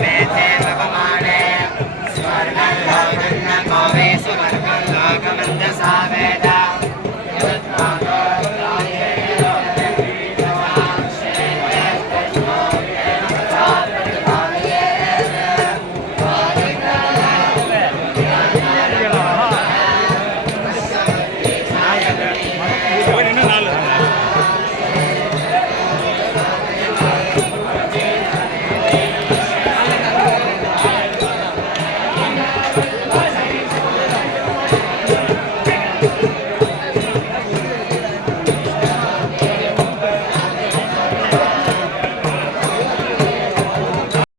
Amen.